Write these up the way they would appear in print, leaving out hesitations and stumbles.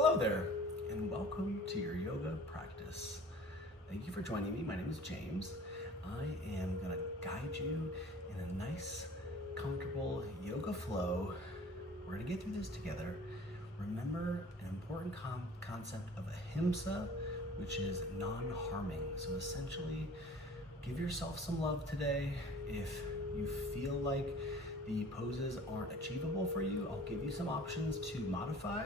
Hello there, and welcome to your yoga practice. Thank you for joining me. My name is James. I am going to guide you in a nice, comfortable yoga flow. We're going to get through this together. Remember an important concept of ahimsa, which is non-harming. So essentially, give yourself some love today. If you feel like the poses aren't achievable for you, I'll give you some options to modify.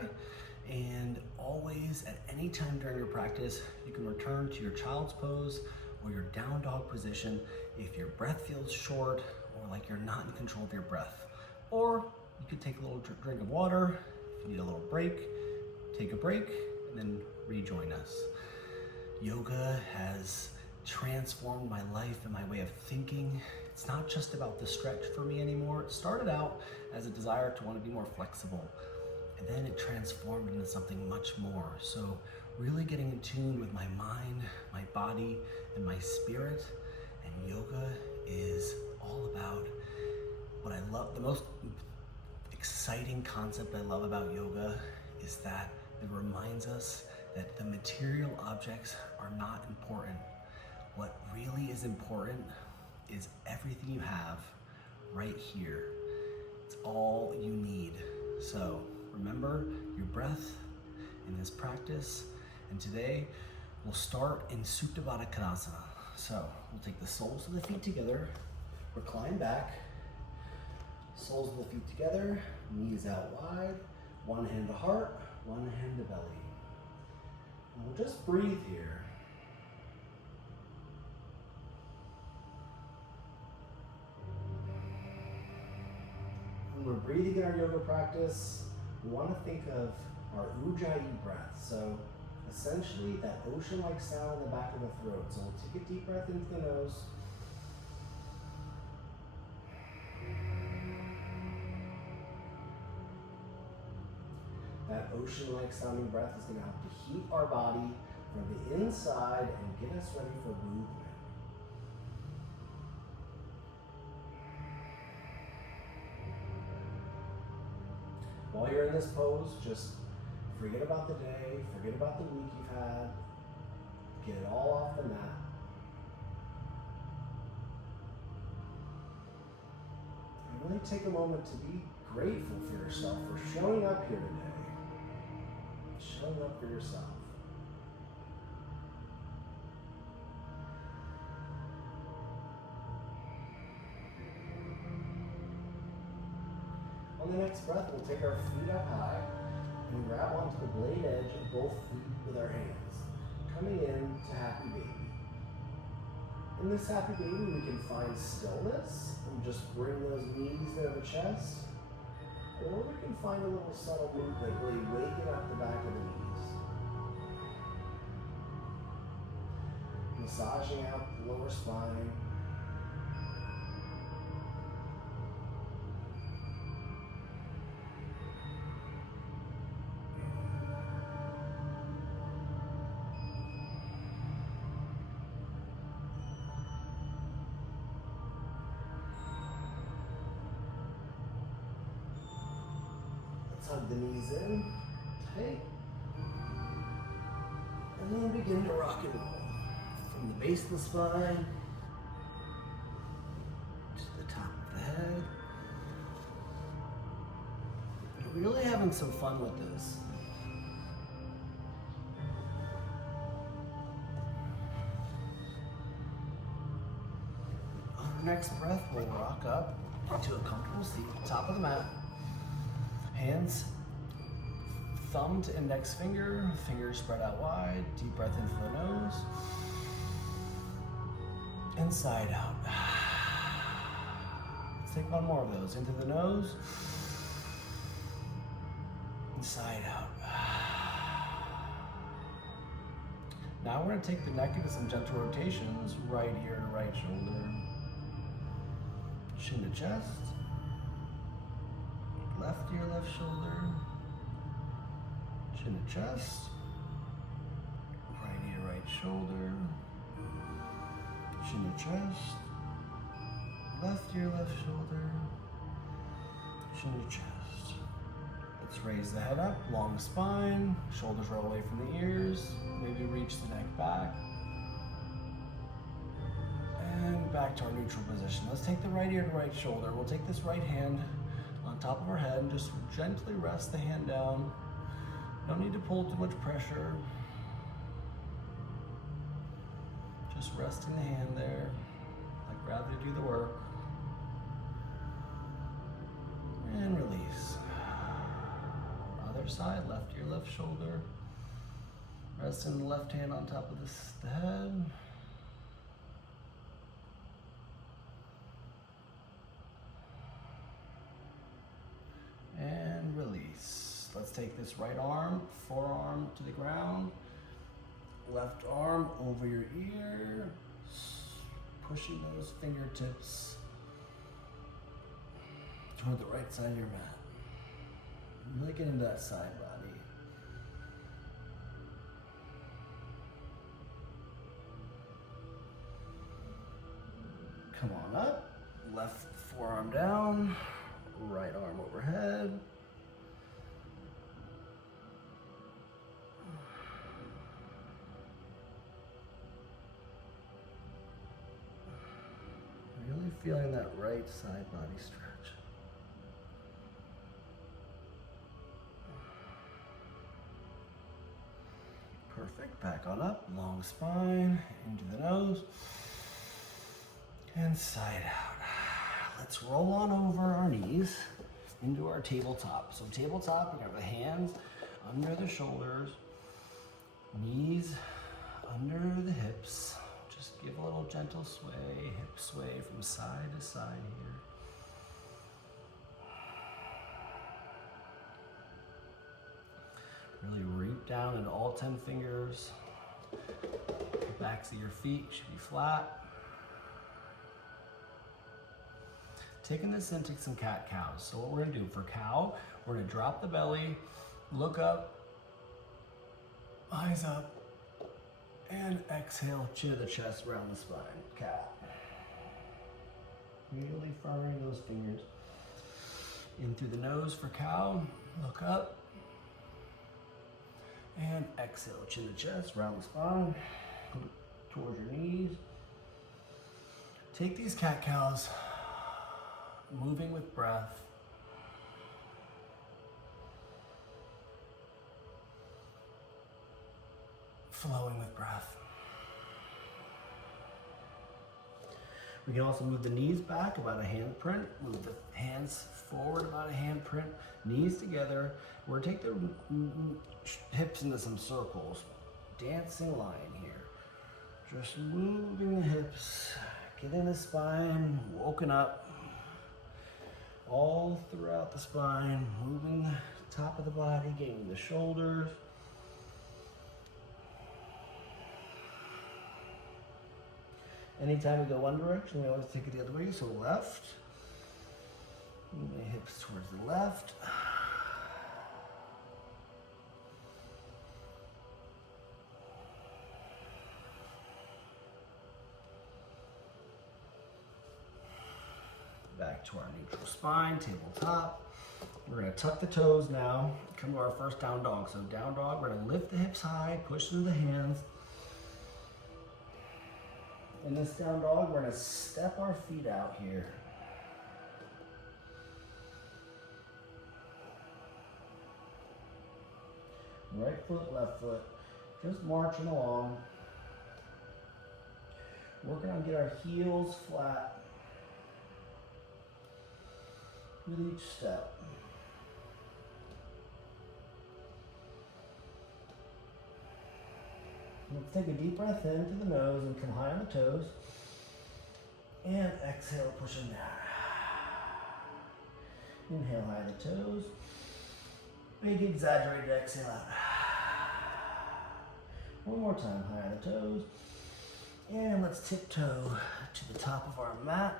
And always, at any time during your practice, you can return to your child's pose or your down dog position if your breath feels short or like you're not in control of your breath. Or you could take a little drink of water. If you need a little break, take a break and then rejoin us. Yoga has transformed my life and my way of thinking. It's not just about the stretch for me anymore. It started out as a desire to want to be more flexible. And then it transformed into something much more. So really getting in tune with my mind, my body, and my spirit. And yoga is all about what I love. The most exciting concept I love about yoga is that it reminds us that the material objects are not important. What really is important is everything you have right here. It's all you need. So remember your breath in this practice. And today we'll start in Supta Baddha Konasana. So we'll take the soles of the feet together, recline back, soles of the feet together, knees out wide, one hand to heart, one hand to belly. And we'll just breathe here. When we're breathing in our yoga practice, we want to think of our Ujjayi breath. So essentially that ocean-like sound in the back of the throat. So we'll take a deep breath into the nose. That ocean-like sounding breath is going to help to heat our body from the inside and get us ready for movement. While you're in this pose, just forget about the day, forget about the week you've had, get it all off the mat. And really take a moment to be grateful for yourself for showing up here today. Showing up for yourself. On the next breath, we'll take our feet up high and grab onto the blade edge of both feet with our hands, coming in to Happy Baby. In this Happy Baby, we can find stillness and just bring those knees to the chest, or we can find a little subtle movement, really waking up the back of the knees. Massaging out the lower spine. Hug the knees in, tight, and then begin to rock and roll. From the base of the spine to the top of the head. You're really having some fun with this. On the next breath, we'll rock up into a comfortable seat, top of the mat. Hands, thumb to index finger, fingers spread out wide, deep breath in through the nose, inside out. Let's take one more of those, into the nose, inside out. Now we're going to take the neck into some gentle rotations, right ear to right shoulder, chin to chest, left ear, left shoulder, chin to chest, right ear, right shoulder, chin to chest, left ear, left shoulder, chin to chest. Let's raise the head up, long spine, shoulders roll away from the ears, maybe reach the neck back. And back to our neutral position. Let's take the right ear to right shoulder. We'll take this right hand on top of our head and just gently rest the hand down. No need to pull too much pressure. Just resting the hand there. Let gravity do the work. And release. Other side, left ear, left shoulder. Resting the left hand on top of the head. And release. Let's take this right arm, forearm to the ground. Left arm over your ear. Pushing those fingertips toward the right side of your mat. Really get into that side body. Come on up. Left forearm down. Right arm overhead. Really feeling that right side body stretch. Perfect. Back on up. Long spine. Into the nose. And side out. Let's roll on over our knees into our tabletop. So tabletop, we got the hands under the shoulders, knees under the hips. Just give a little gentle sway, hip sway from side to side here. Really reach down into all 10 fingers. The backs of your feet should be flat. Taking this into some cat-cows. So what we're gonna do for cow, we're gonna drop the belly, look up, eyes up, and exhale, chin to the chest, round the spine, cat. Really firming those fingers. In through the nose for cow, look up, and exhale, chin to chest, round the spine, towards your knees. Take these cat-cows, moving with breath. Flowing with breath. We can also move the knees back about a hand print, move the hands forward about a hand print, knees together. We're gonna take the hips into some circles, dancing line here. Just moving the hips, getting the spine woken up. All throughout the spine, moving the top of the body, getting the shoulders. Anytime we go one direction, we always take it the other way. So left, move the hips towards the left. Back to our neutral spine, tabletop. We're gonna tuck the toes now, come to our first down dog. So down dog, we're gonna lift the hips high, push into the hands. In this down dog, we're gonna step our feet out here. Right foot, left foot, just marching along. Working on get our heels flat with each step. Let's take a deep breath in through the nose and come high on the toes. And exhale, pushing down. Inhale high on the toes. Big exaggerated exhale out. One more time, high on the toes. And let's tiptoe to the top of our mat.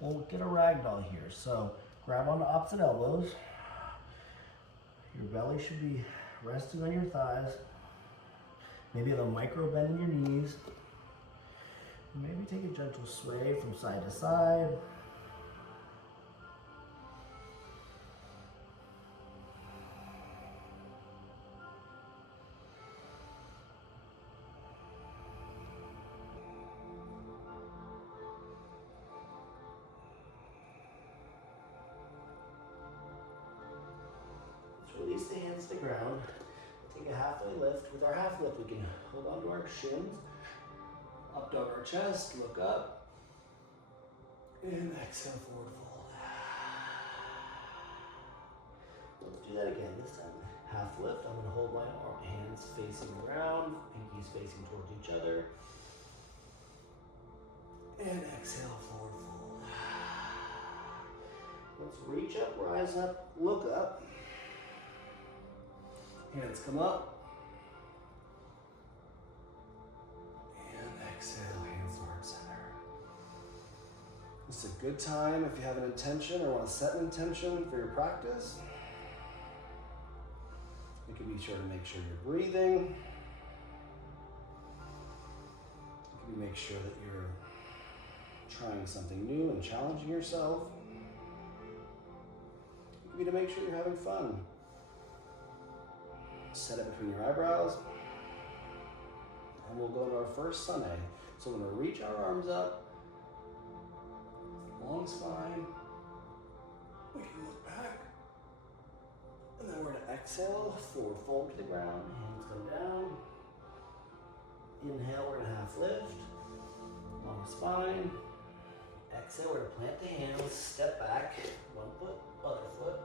We'll get a ragdoll here. So grab onto opposite elbows. Your belly should be resting on your thighs. Maybe a micro bend in your knees. Maybe take a gentle sway from side to side. release the hands to the ground. Take a halfway lift. With our half lift, we can hold on to our shins, up dog our chest, look up, and exhale, forward fold. Let's do that again. This time, half lift. I'm gonna hold my hands facing the ground, pinkies facing towards each other. And exhale, forward fold. Let's reach up, rise up, look up. Hands come up. And exhale, hands to heart center. It's a good time if you have an intention or want to set an intention for your practice. You can be sure to make sure you're breathing. You can make sure that you're trying something new and challenging yourself. You can be to make sure you're having fun. Set it between your eyebrows. And we'll go to our first sun A. So we're going to reach our arms up. Long spine. We can look back. And then we're going to exhale, forward fold to the ground. Hands come down. Inhale, we're going to half lift. Long spine. Exhale, we're going to plant the hands, step back, one foot, other foot,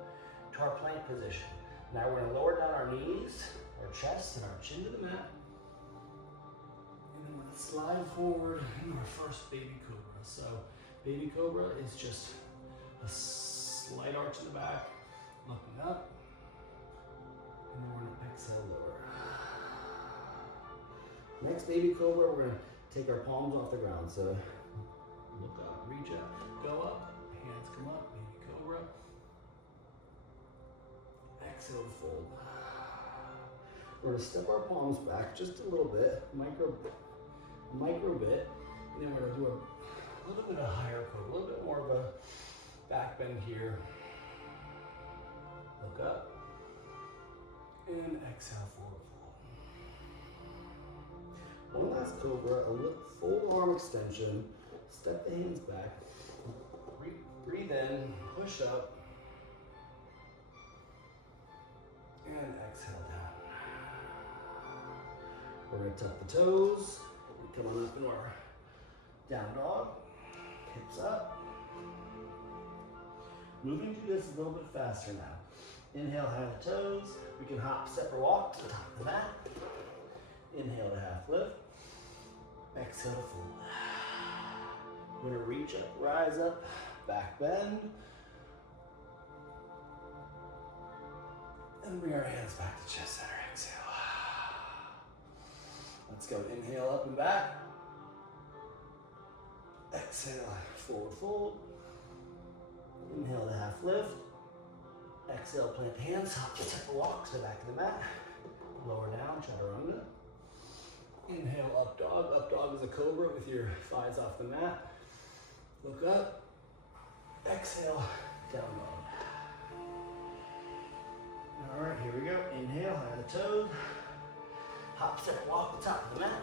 to our plank position. Now we're going to lower down our knees, our chest, and our chin to the mat. And then we're going to slide forward into our first baby cobra. So baby cobra is just a slight arch in the back, looking up. And then we're going to exhale, lower. Next baby cobra, we're going to take our palms off the ground. So look up, reach up, go up, hands come up, baby cobra. Exhale, fold. We're going to step our palms back just a little bit, micro bit, and then we're going to do a little bit of higher cobra, a little bit more of a back bend here. Look up, and exhale, forward fold. One last cobra, a full arm extension. Step the hands back, breathe in, push up, and exhale down. We're going to tuck the toes, come on up into our down dog, hips up. Moving through this a little bit faster now. Inhale, high on the toes. We can hop, step, or walk to the top of the mat. Inhale to half lift. Exhale to fold. We're going to reach up, rise up, back bend. And bring our hands back to chest center, exhale. Let's go, inhale up and back. Exhale, forward fold. Inhale to half lift. Exhale, plant the hands, hop, step, or walk to the back of the mat. Lower down, chaturanga. Inhale, up dog. Up dog is a cobra with your thighs off the mat. Look up. Exhale, down dog. All right, here we go. Inhale, high on the toes. Hop, step, walk the top of the mat.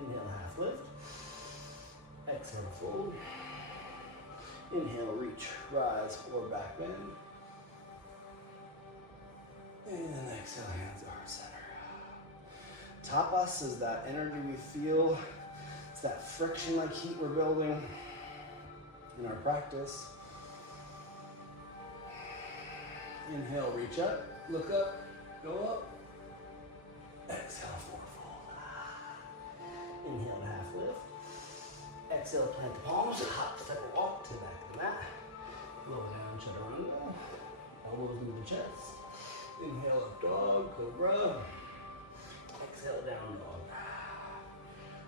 Inhale, half lift. Exhale, fold. Inhale, reach, rise, or back bend. And then exhale, hands to heart center. Tapas is that energy we feel. It's that friction like heat we're building in our practice. Inhale, reach up, look up, go up. Exhale, forward fold. Inhale, half lift. Exhale, plant the palms, hop, step, or walk to the back of the mat. Lower down, chaturanga. Elbows into the chest. Inhale, up dog, cobra. Exhale, down dog.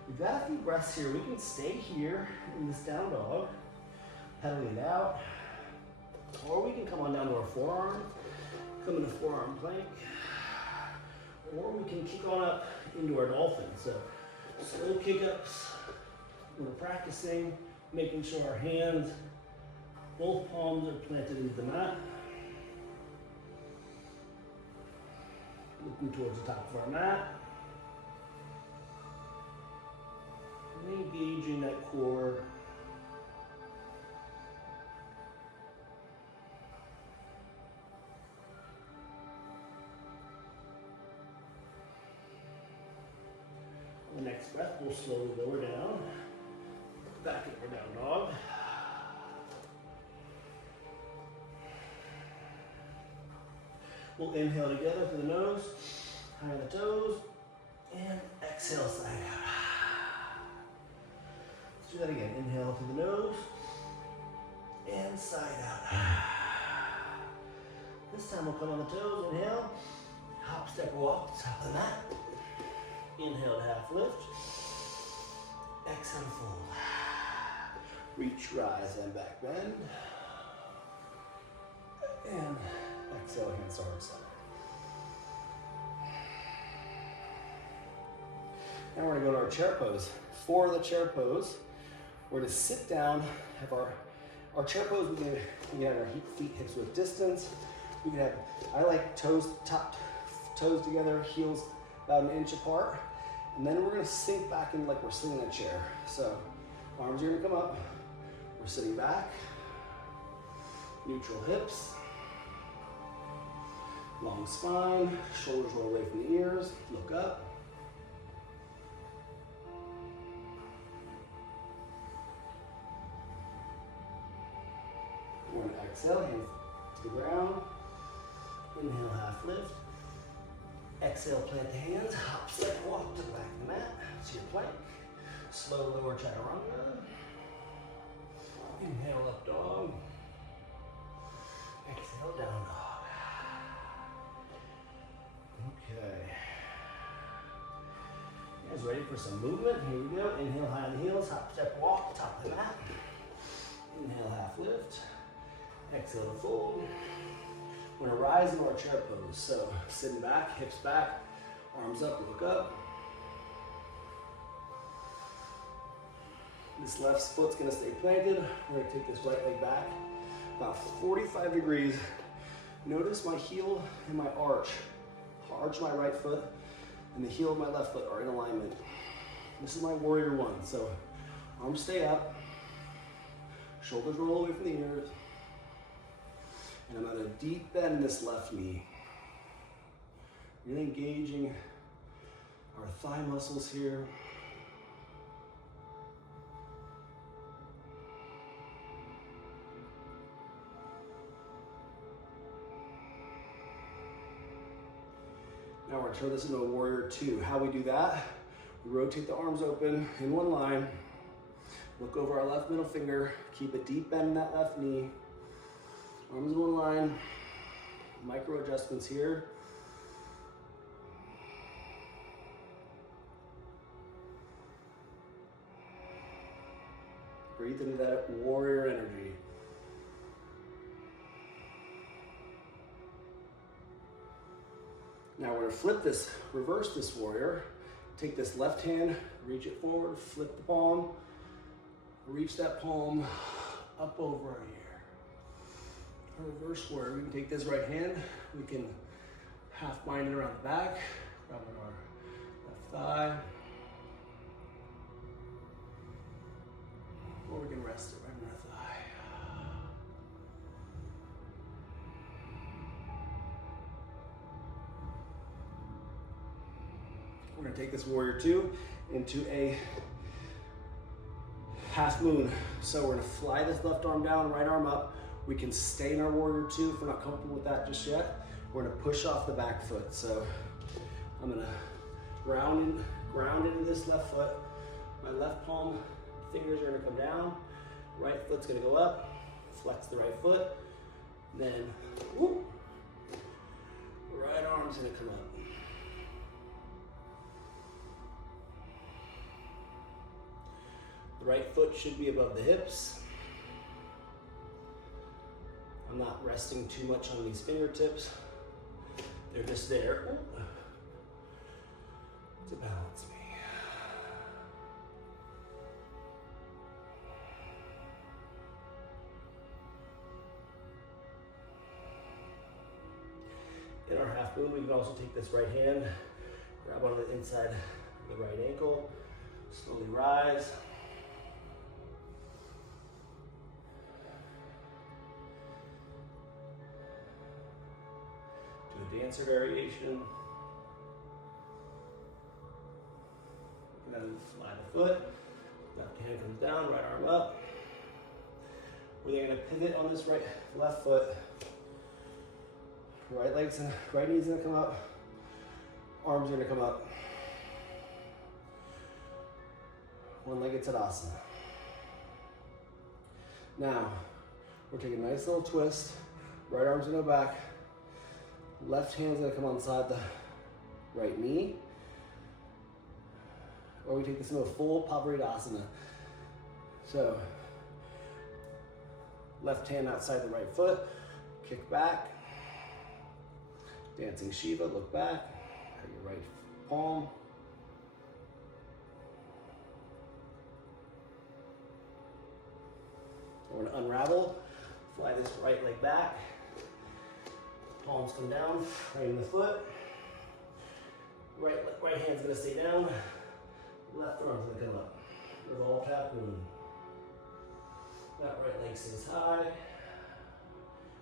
We've got a few breaths here. We can stay here in this down dog, pedaling it out. Or we can come on down to our forearm, come into forearm plank. Or we can kick on up into our dolphin. So slow kick ups. We're practicing making sure our hands, both palms are planted into the mat. Looking towards the top of our mat. And engaging that core. The next breath, we'll slowly lower down, back into down dog. We'll inhale together through the nose, high on the toes, and exhale side out. Let's do that again. Inhale through the nose, and side out. This time we'll come on the toes, inhale, hop, step, walk, top of the mat. Inhale to half lift, exhale, fold. Reach, rise, and back bend. And exhale, hands to heart center. Now we're gonna go to our chair pose. For the chair pose, we're gonna sit down, have our chair pose, we can have our feet hips width distance. We can have, I like toes, top toes together, heels about 1 inch apart. And then we're gonna sink back in like we're sitting in a chair. So arms are gonna come up, we're sitting back, neutral hips, long spine, shoulders roll away from the ears, look up. We're gonna exhale, hands to the ground. Inhale, half lift. Exhale, plant the hands, hop, step, walk to the back of the mat, to your plank. Slow lower chaturanga. Inhale, up dog. Exhale, down dog. Okay. You guys ready for some movement? Here we go. Inhale, high on the heels, hop, step, walk, top of the mat. Inhale, half lift. Exhale to fold. We're gonna rise into our chair pose. So sitting back, hips back, arms up, look up. This left foot's gonna stay planted. We're gonna take this right leg back about 45 degrees. Notice my heel and my arch of my right foot and the heel of my left foot are in alignment. This is my warrior one. So arms stay up, shoulders roll away from the ears. And I'm at a deep bend in this left knee. Really engaging our thigh muscles here. Now we're gonna turn this into a warrior two. How we do that? We rotate the arms open in one line. Look over our left middle finger. Keep a deep bend in that left knee. Arms in one line, micro adjustments here. Breathe into that warrior energy. Now we're gonna flip this, reverse this warrior. Take this left hand, reach it forward, flip the palm, reach that palm up over our ear. Reverse warrior. We can take this right hand, we can half bind it around the back, grab on our left thigh, or we can rest it right on our thigh. We're going to take this warrior two into a half moon. So we're going to fly this left arm down, right arm up. We can stay in our warrior two if we're not comfortable with that just yet. We're gonna push off the back foot. So I'm gonna ground into this left foot. My left palm fingers are gonna come down. Right foot's gonna go up. Flex the right foot. Then, whoop. Right arm's gonna come up. The right foot should be above the hips. I'm not resting too much on these fingertips. They're just there to balance me. In our half moon, we can also take this right hand, grab onto the inside of the right ankle, slowly rise. Do a dancer variation. We're going to slide the foot. Left hand comes down, right arm up. We're then going to pivot on this left foot. Right knee's going to come up. Arms are going to come up. One-legged Tadasana. Now, we're taking a nice little twist. Right arm's going to go back. Left hand's going to come on the side of the right knee. Or we take this into a full Pavarottanasana. So, left hand outside the right foot, kick back. Dancing Shiva, look back. At your right palm. We're going to unravel, fly this right leg back. Palms come down, right in the foot. Right hand's going to stay down. Left arm's going to come up. Revolve tap moon. That right leg stays high.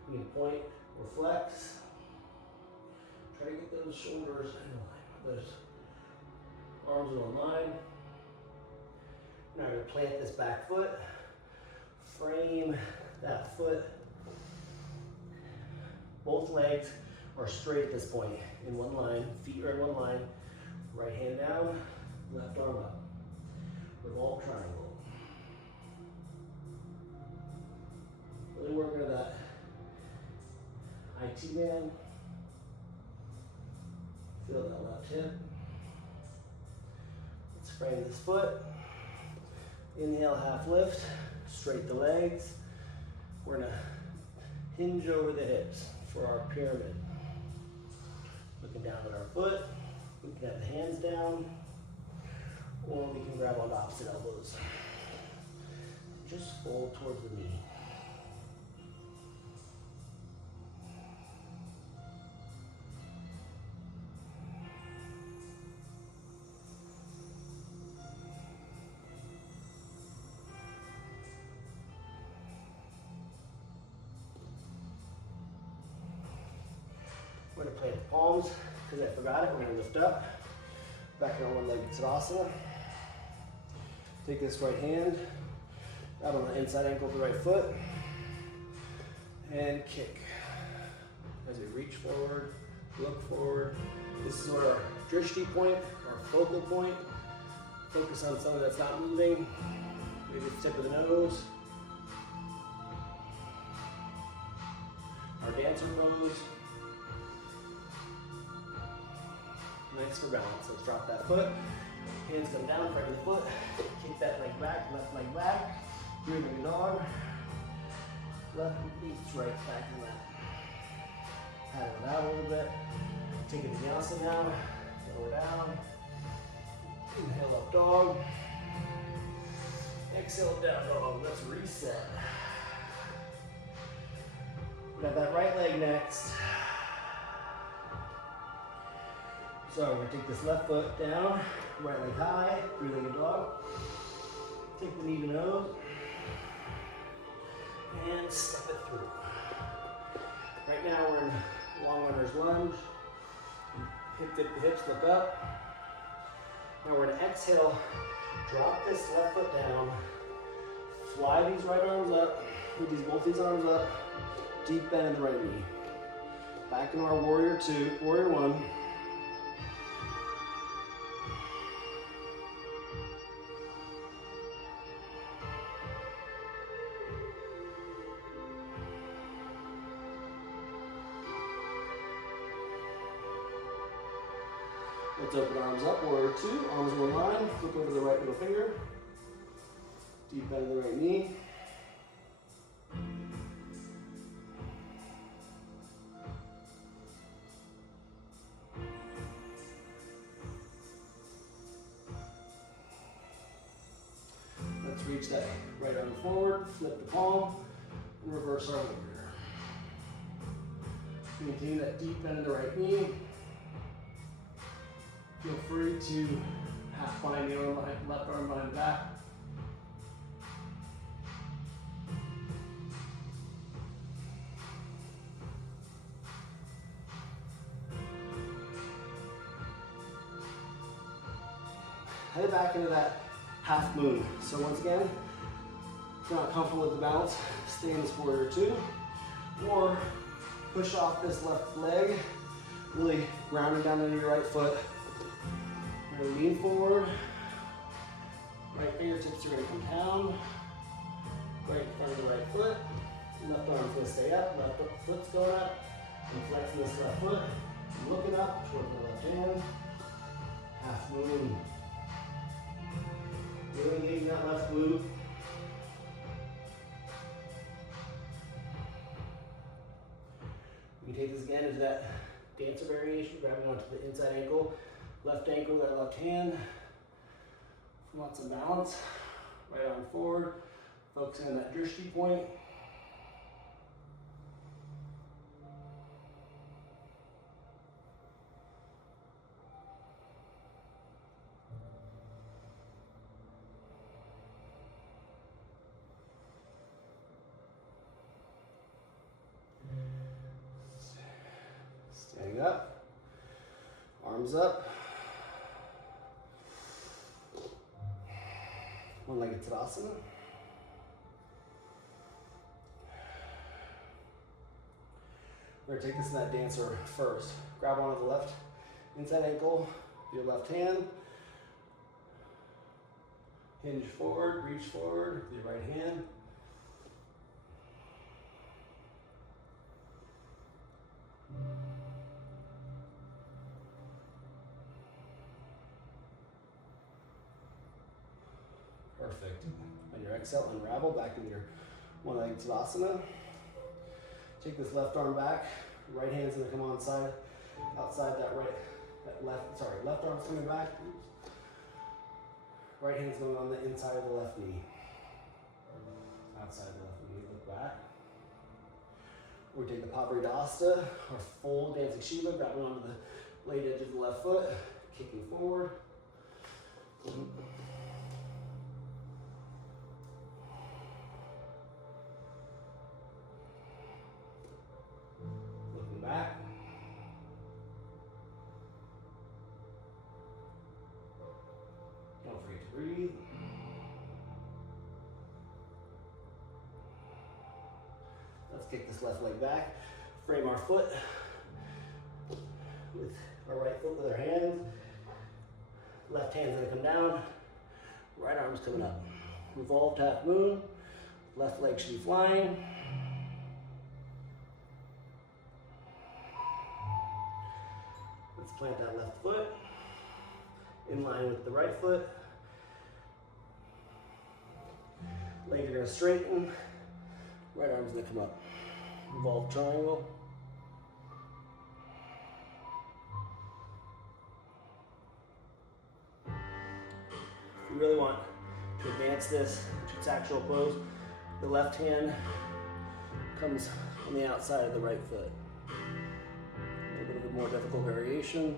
You can point or flex. Try to get those shoulders in line, those arms in line. Now we're going to plant this back foot. Frame that foot. Both legs are straight at this point, in one line. Feet are in one line. Right hand down, left arm up. Revolve triangle. Really working on that IT band. Feel that left hip. Let's frame this foot. Inhale, half lift. Straight the legs. We're gonna hinge over the hips for our pyramid. Looking down at our foot. We can have the hands down, or we can grab on opposite elbows. Just fold towards the knee. We're going to plant the palms, because I forgot it. We're going to lift up, back in our one-legged Tadasana. Take this right hand, out on the inside ankle of the right foot, and kick. As we reach forward, look forward. This is our drishti point, our focal point. Focus on something that's not moving. Maybe the tip of the nose. Our dancer pose. Nice for balance. Let's drop that foot. Hands come down, front of the foot. Kick that leg back, left leg back. Breathing dog. Left leaps right back in that. Paddle it out a little bit. Take a Vinyasa now. Lower down. Inhale up dog. Exhale down dog. Let's reset. We got that right leg next. So we're going to take this left foot down, right leg high, breathing in dog. Take the knee to nose, and step it through. Right now we're in long runner's lunge. Hip dip the hips, look up. Now we're going to exhale, drop this left foot down, fly these right arms up, put both these arms up, deep bend in the right knee. Back in our warrior one. Let's open arms up, warrior two, arms in one line, flip over the right middle finger, deep bend in the right knee. Let's reach that right arm forward, flip the palm, and reverse our warrior. Maintain that deep bend in the right knee. Feel free to half bind the arm behind, left arm behind the back. head back into that half moon. So once again, if you're not comfortable with the balance, stay in this warrior two, or push off this left leg, really grounding down into your right foot. Really lean forward. Right fingertips are going to come down. Right in front of the right foot. Left arm's going to stay up. Left foot's going up. And flexing this left foot. Looking up towards the left hand. Half moon. Really engaging that left glute. You can take this again into that dancer variation, grabbing onto the inside ankle, that left hand. If you want some balance, right arm forward, focusing on that drishti point. Standing up, arms up. One-legged Tadasana. We're going to take this in that dancer first. Grab onto the left inside ankle, your left hand. Hinge forward, reach forward with your right hand. Perfect. On your exhale, unravel back into your one-legged Tadasana. Take this left arm back. Right hand's gonna come outside left arm's coming back. Oops. Right hand's going on the inside of the left knee. Outside the left knee, look back. We take the Pabridhasta, or full dancing Shiva, grabbing onto the blade edge of the left foot, kicking forward. Looking back. Don't forget to breathe. Let's kick this left leg back. Frame our foot with our right foot with our hands. Left hand's gonna come down. Right arm's coming up. Revolved half moon. Left leg should be flying. Let's plant that left foot in line with the right foot. Legs are gonna straighten. Right arm's gonna come up. Revolved triangle. If you really want to advance this to its actual pose, the left hand comes on the outside of the right foot. A little bit of a more difficult variation.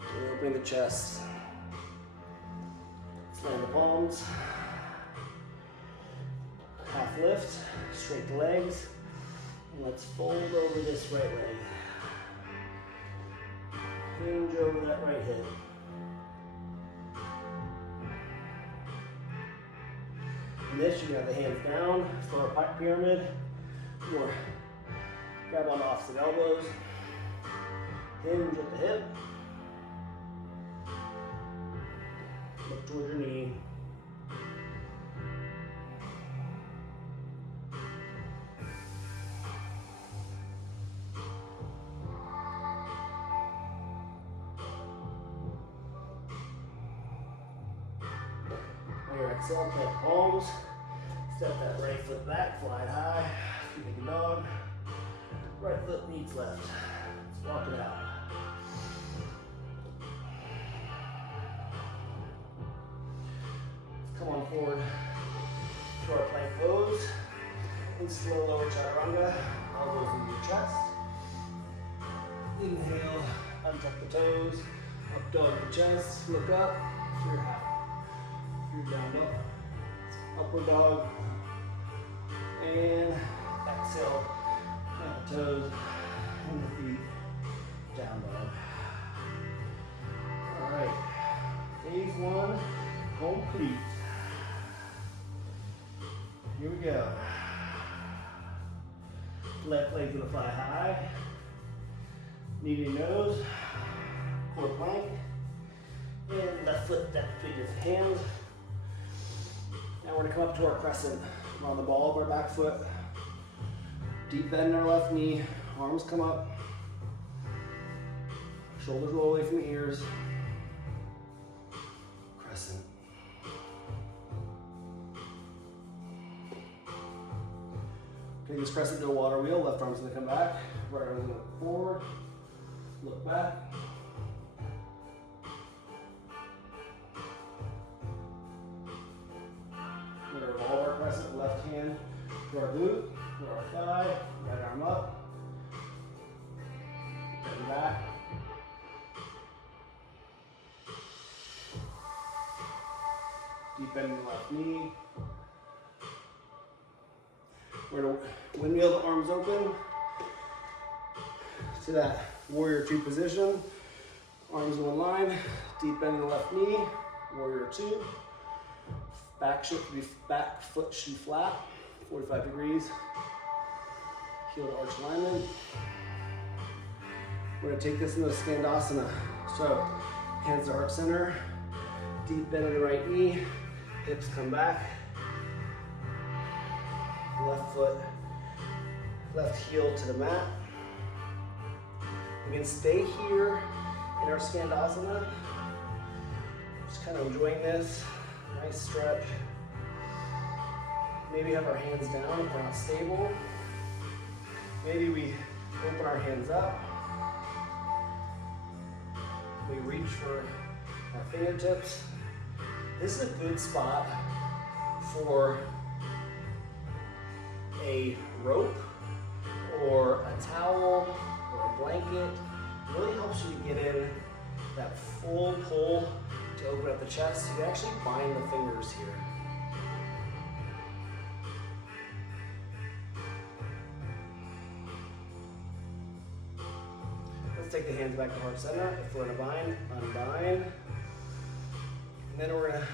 Really opening the chest. Slam the palms. Half lift, straight the legs, and let's fold over this right leg. Hinge over that right hip. In this, you can have the hands down for a pike pyramid, or grab on opposite elbows, hinge at the hip, look towards your knee. Exhale, plant the palms, step that right foot back, fly high, big dog, right foot meets left. Let's walk it out. Let's come on forward to our plank pose, and slow lower chaturanga, elbows into your chest. Inhale, untuck the toes, up dog the chest, look up, for your half. Down dog, upward dog, and exhale, plant the toes and the feet, down dog. complete. Here we go. Left leg's gonna fly high. Knee to nose. Core plank. And left foot back between your hands. Now we're gonna come up to our crescent. We're on the ball of our back foot. Deep bend in our left knee. Arms come up. Shoulders roll away from the ears. Crescent. Take this crescent to a water wheel. Left arm's gonna come back. Right arm's gonna look forward. Look back. We're gonna revolve our crescent. Left hand to our glute, to our thigh. Right arm up. Bend back. Deep bend in the left knee. We're going to windmill the arms open to that warrior two position. Arms in one line. Deep bend in the left knee. Warrior two. Back foot should be flat. 45 degrees. Heel to arch alignment. We're going to take this into a Skandasana. So hands to heart center. Deep bend in the right knee. Hips come back. Left foot, left heel to the mat. We can stay here in our Skandasana. Just kind of enjoying this. Nice stretch. Maybe have our hands down if we're not stable. Maybe we open our hands up. We reach for our fingertips. This is a good spot for a rope or a towel or a blanket. It really helps you to get in that full pull to open up the chest. You actually bind the fingers here. Let's take the hands back to heart center. If we're in a bind, unbind. And then we're gonna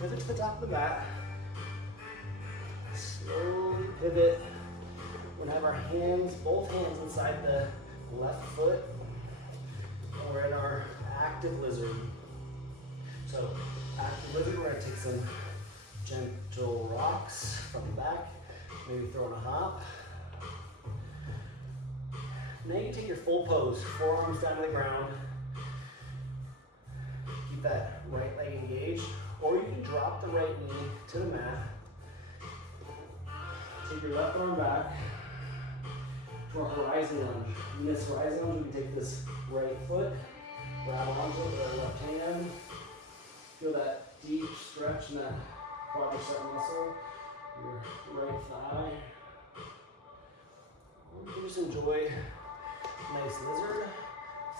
pivot to the top of the mat. Slowly pivot. We're gonna have our hands, both hands inside the left foot. And we're in our active lizard. So, active lizard, we're gonna take some gentle rocks from the back. Maybe throw in a hop. Now you take your full pose, forearms down to the ground. Keep that right leg engaged, or you can drop the right knee to the mat. Take your left arm back to our horizon lunge. In this horizon lunge, we can take this right foot, grab onto it with our left hand. Feel that deep stretch in that quadricep muscle, your right thigh. You can just enjoy a nice lizard,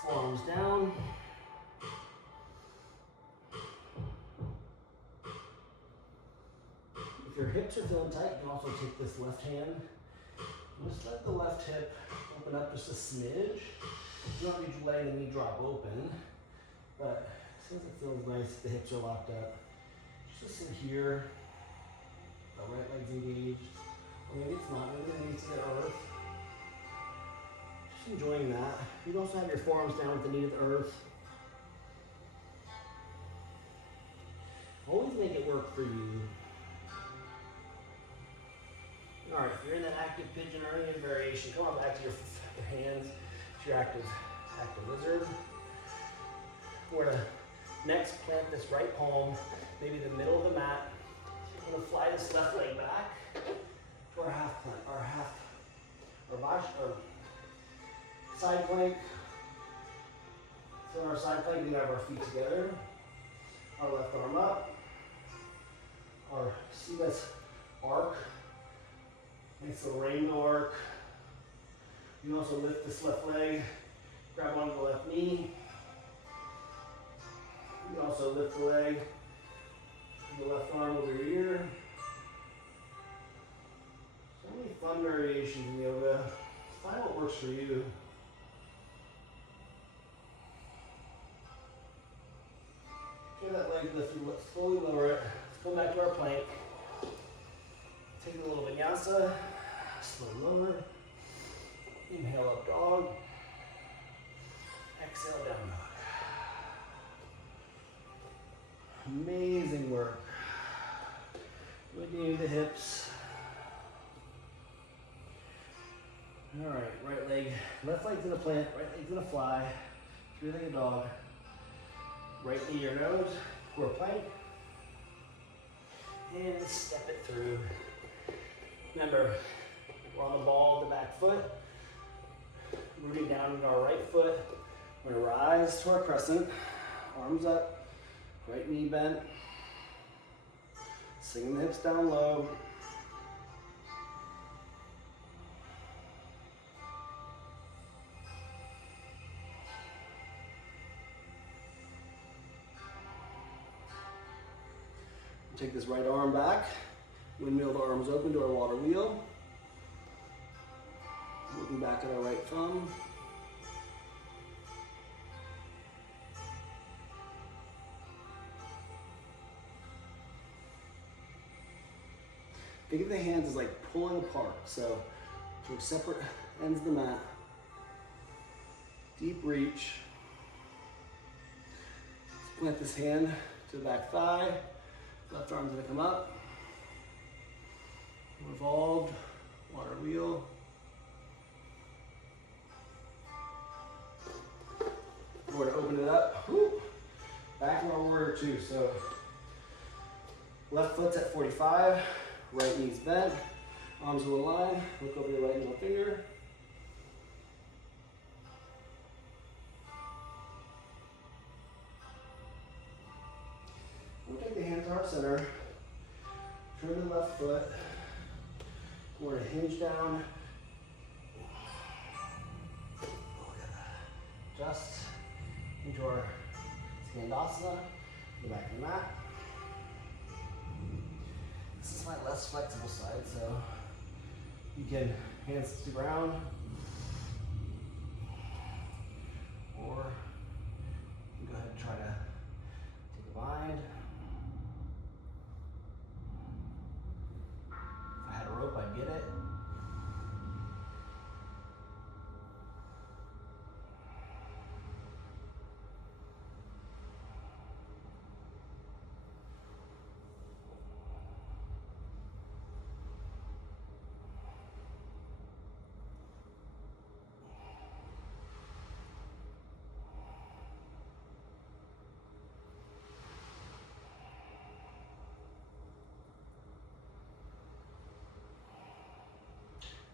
forearms down. If your hips are feeling tight, you can also take this left hand and just let the left hip open up just a smidge. You don't need to let the knee drop open, but since it feels nice, the hips are locked up. Just sit here, the right leg's engaged, or maybe it's not, maybe the knees to the earth. Just enjoying that. You can also have your forearms down with the knee to the earth. Always make it work for you. All right, if you're in that active pigeon or any variation, come on back to your hands, to your active lizard. We're gonna next plant this right palm, maybe the middle of the mat. We're gonna fly this left leg back to our half plank, our side plank. So in our side plank, we have our feet together, our left arm up, see this arc. Nice little rainbow arc. You can also lift this left leg, grab onto the left knee. You can also lift the leg, the left arm over your ear. So many fun variations in yoga. Find what works for you. Feel that leg leg lift, you slowly lower it. Let's come back to our plank. Take a little vinyasa, slow lower. Inhale up dog. Exhale down dog. Amazing work. Widening the hips. All right, right leg, left leg's in a plant, right leg's in a fly, three-legged dog. Right knee your nose, core plank, and step it through. Remember, we're on the ball of the back foot, rooting down into our right foot. We're gonna rise to our crescent, arms up, right knee bent, singing the hips down low. Take this right arm back, windmill the arms open to our water wheel. Looking back at our right thumb. Think of the hands as like pulling apart, so to separate ends of the mat. Deep reach. Plant this hand to the back thigh. Left arm's gonna come up. Revolved, water wheel. We're gonna open it up. Woo. Back to our warrior two. So left foot's at 45, right knee's bent, arms will align. Look over your right middle finger. We'll take the hand to our center. Turn the left foot. We're gonna hinge down. Just into our Skandasana, the back of the mat. This is my less flexible side, so you can hands to the ground, or you can go ahead and try to take a bind. If I had a rope, I'd get it.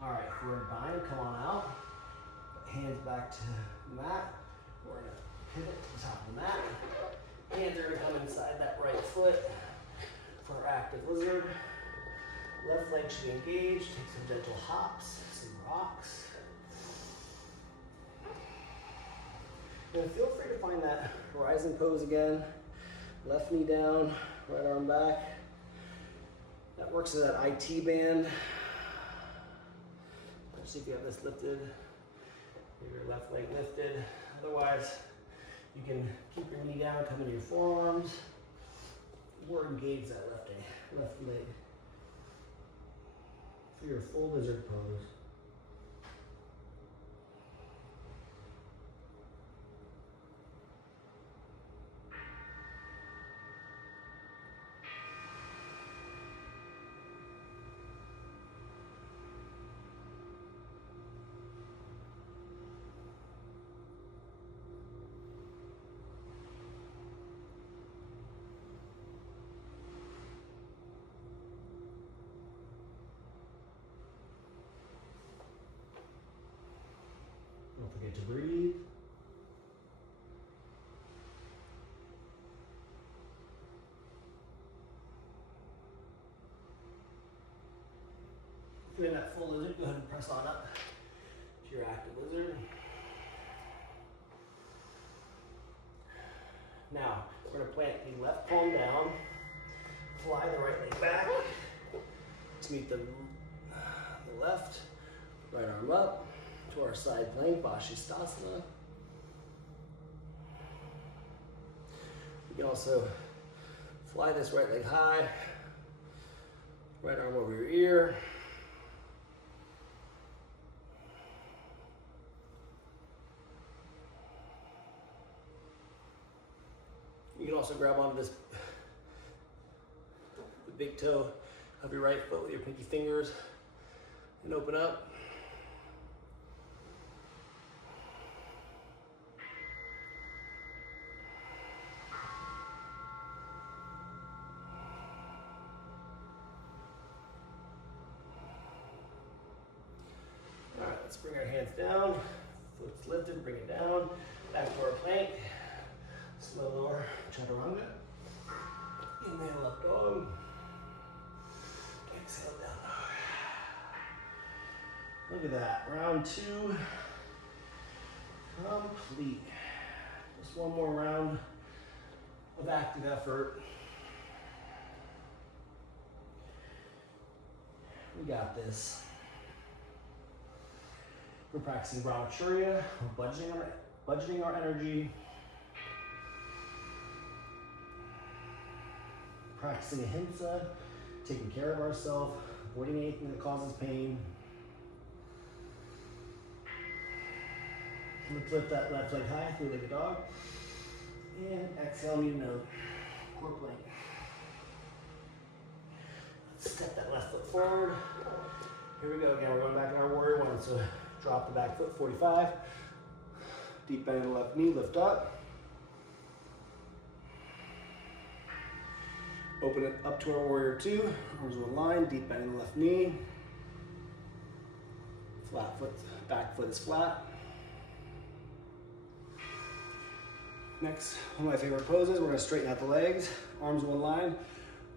All right, if we're in bind, come on out. Hands back to the mat. We're gonna pivot to the top of the mat. Hands are gonna come inside that right foot for our active lizard. Left leg should be engaged. Take some gentle hops, some rocks. And feel free to find that rising pose again. Left knee down, right arm back. That works as that IT band. See if you have this lifted, your left leg lifted. Otherwise, you can keep your knee down, come into your forearms, or engage that left leg for your full lizard pose. Don't forget to breathe. If you're in that full lizard, go ahead and press on up to your active lizard. Now, we're going to plant the left palm down, fly the right leg back to meet the left, right arm up to our side plank, Vashisthasana. We can also Fly this right leg high. Right arm over your ear. You can also grab onto this, the big toe of your right foot with your pinky fingers and open up. All right, let's bring our hands down. Foot's lifted, bring it down. Back to our plank. Slow lower, chaturanga. Inhale, up dog. Exhale, down dog. Look at that, round 2 complete. Just one more round of active effort. We got this. We're practicing brahmacharya, we're budgeting our energy. Practicing ahimsa, taking care of ourselves, avoiding anything that causes pain. Let's lift that left leg high, three-legged dog. And exhale, knee to nose, core plank. Let's step that left foot forward. Here we go again, we're going back in our warrior one. So drop the back foot, 45. Deep bend in the left knee, lift up. Open it up to our warrior 2. Arms in line, deep bend in the left knee. Flat foot, back foot is flat. Next, one of my favorite poses, we're gonna straighten out the legs. Arms in one line,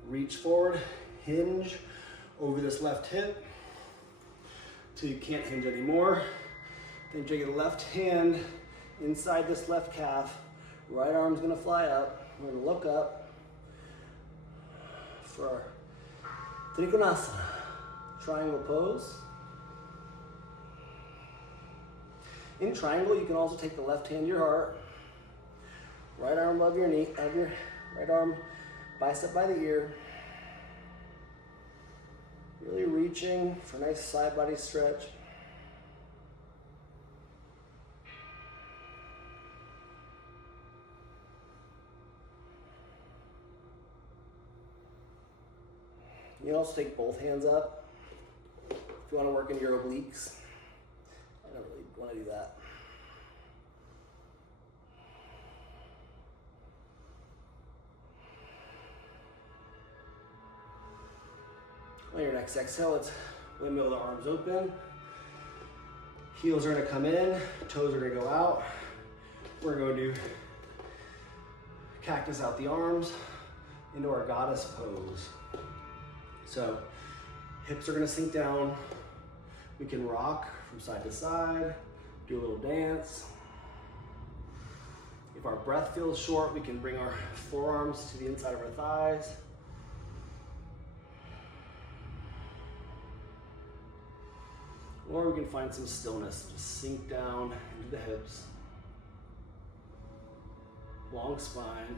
reach forward, hinge over this left hip till you can't hinge anymore. Then take the left hand inside this left calf. Right arm's gonna fly up. We're gonna look up for our Trikonasana, triangle pose. In triangle, you can also take the left hand to your heart, right arm above your knee, of your right arm, bicep by the ear. Really reaching for a nice side body stretch. You can also take both hands up if you want to work in your obliques. I don't really want to do that. On your next exhale, let's windmill the arms open. Heels are going to come in, toes are going to go out. We're going to do cactus out the arms into our goddess pose. So hips are going to sink down. We can rock from side to side, do a little dance. If our breath feels short, we can bring our forearms to the inside of our thighs. Or we can find some stillness, just sink down into the hips. Long spine.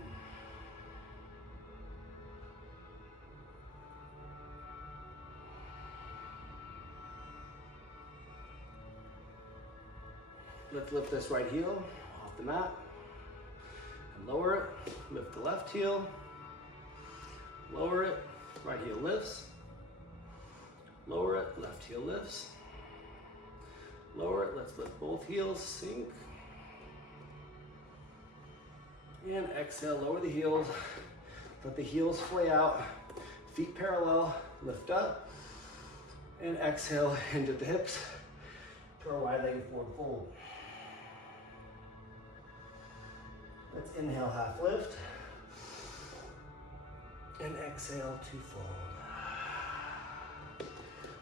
Let's lift this right heel off the mat and lower it. Lift the left heel, lower it, right heel lifts, lower it, left heel lifts, lower it. Let's lift both heels, sink, and exhale, lower the heels, let the heels flay out, feet parallel, lift up, and exhale, hinge at the hips to our wide-legged forward fold. Let's inhale, half lift, and exhale to fold.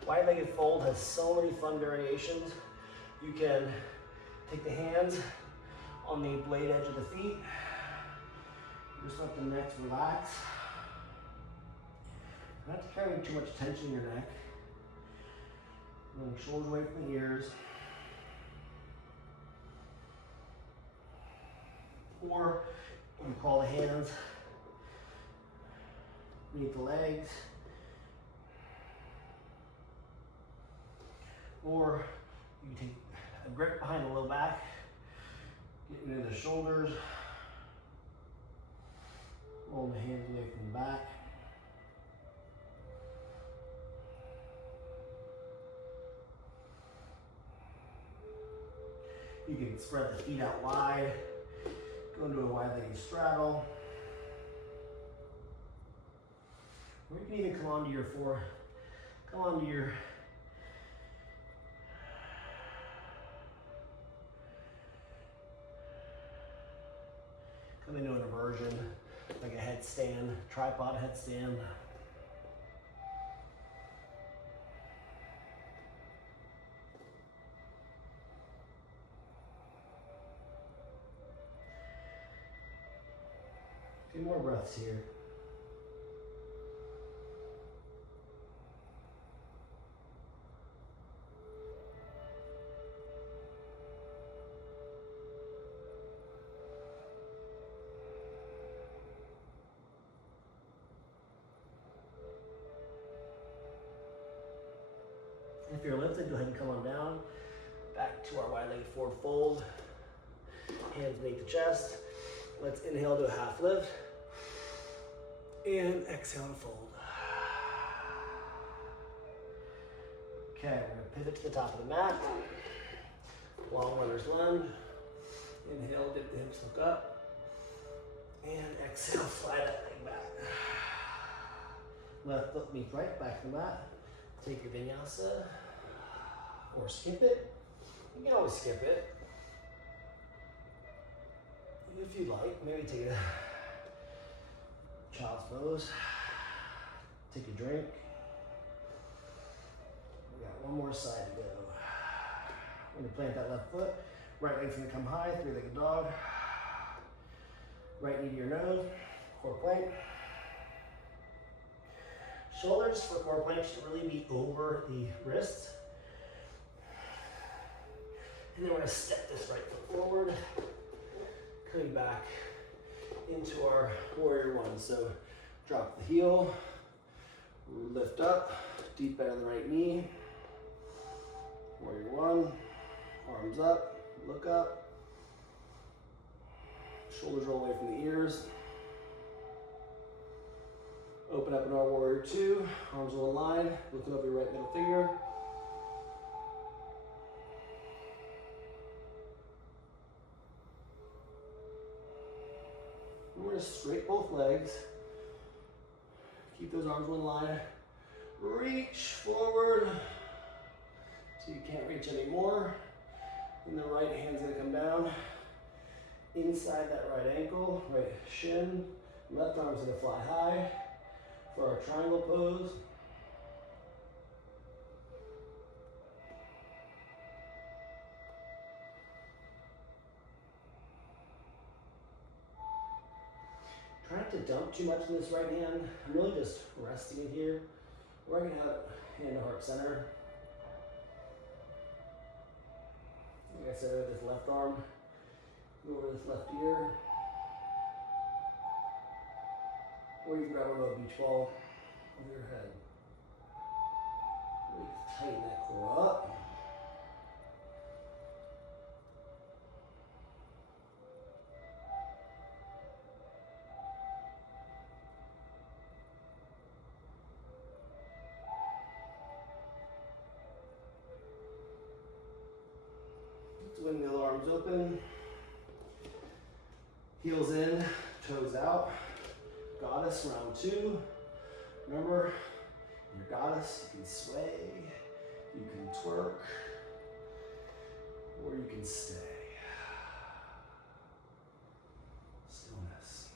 Wide-legged fold has so many fun variations. You can take the hands on the blade edge of the feet. Just let the necks relax. Not carrying too much tension in your neck. Bring your shoulders away from the ears. Or you can call the hands beneath the legs. Or you can take a grip behind the low back, getting into the shoulders, roll the hands away from the back. You can spread the feet out wide, go into a wide-legged straddle. Or you can even come onto your come into an inversion, like a headstand, tripod headstand. A few more breaths here. If you're lifted, go ahead and come on down. Back to our wide-legged forward fold. Hands beneath the chest. Let's inhale to a half lift. And exhale to fold. Okay, we're gonna pivot to the top of the mat. Long runner's lunge. Inhale, dip the hips, look up. And exhale, slide that leg back. Left foot meets right, back to the mat. Take your Vinyasa, or skip it. You can always skip it. If you'd like, maybe take a child's pose. Take a drink. We got one more side to go. We're gonna plant that left foot. Right leg's gonna come high, three-legged dog. Right knee to your nose, core plank. Shoulders for core plank should really be over the wrists. And then we're gonna step this right foot forward, coming back into our warrior one. So drop the heel, lift up, deep bend on the right knee. Warrior one, arms up, look up. Shoulders roll away from the ears. Open up in our warrior two, arms will align, looking over your right middle finger. We're going to straight both legs. Keep those arms in line. Reach forward till you can't reach anymore. And the right hand's going to come down inside that right ankle, right shin. Left arm's going to fly high for our triangle pose. Try not to dump too much in this right hand. I'm really just resting it here. Working out hand to heart center. Like I said, over this left arm, go over this left ear. Or you can grab a little beach ball over your head. Really tighten that core up. Windmill arms open, heels in, toes out. Goddess round two. Remember, your goddess, you can sway, you can twerk, or you can stay. Stillness.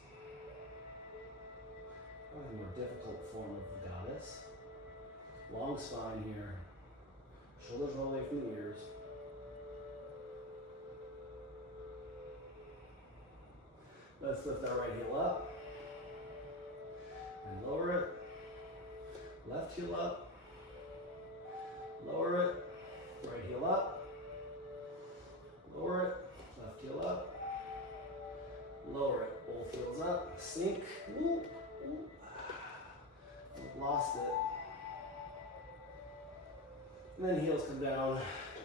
Probably the more difficult form of the goddess. Long spine here. Shoulders roll away from the ears. Let's lift our right heel up and lower it. Left heel up, lower it. Right heel up, lower it. Left heel up, lower it. Both heels up, sink. Woo, woo. lost it. And then heels come down,